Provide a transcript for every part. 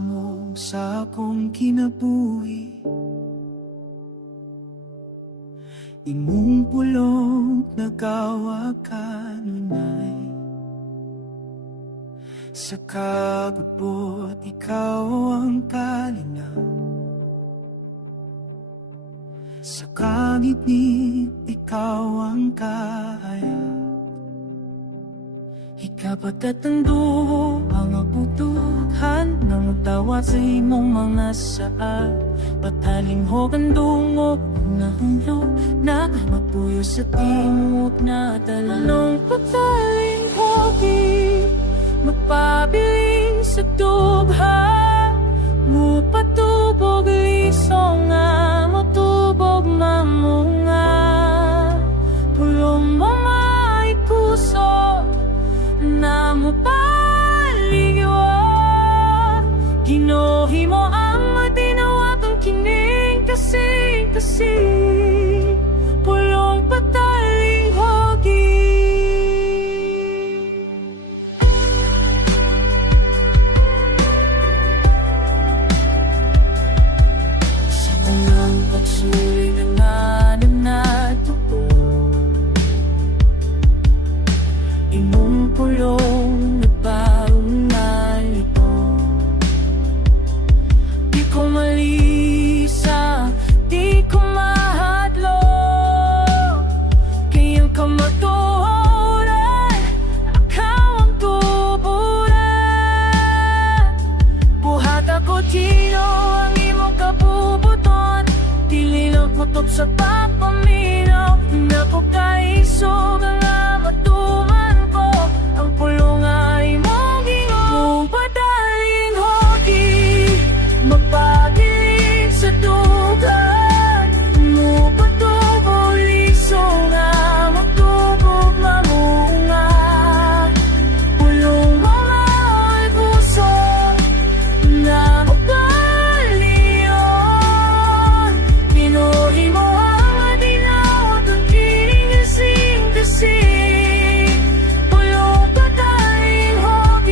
mo sa akong kinabuhi. Imong pulong nagawa kanunay. Sa kagubot, ikaw ang kalinaw. Sa kangit-ngit, ikaw ang kahayag. Ikapatat ang duho, ang abutuhan ng tawat sa imong mga saad. Patalinghog ang dungog, na hunlog, na mapuyo sa timog na talanong. Patalinghog, magpabiling sa dubha, mo patubog lisong nga, matubog mamunga. Pulong mo may puso na mo paliwa. Ginohi mo ang matinawatang kining kasing pulong patalinghog. Sa unang pagsuli na nanam na totoo, imong pulong nagbaong na ito. Di ko malisa, di ko mahadlo, kayang kamatuhoran, akaw ang tuburan. Buhat ako tino ang imong kabubuton, dili lang kutob sa papaminaw. Napukaisog ang amatuman ko, ang pulong ay mong ginoo. Patalinghog, magpabiling sa dugan, mo patubog lisong nga, matubog mamunga. Pulong mo mao'y puso na mapaliyon. Pinuhi mo ang adinaw at ang kiling kasing pulong patalinghog.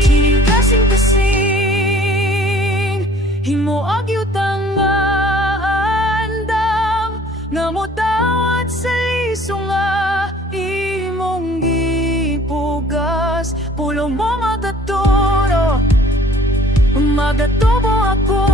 Kiling kasing himo agyutang nga andam, nga mo tawat sa lisong nga imong gipugas. Pulong mo magatubo ako,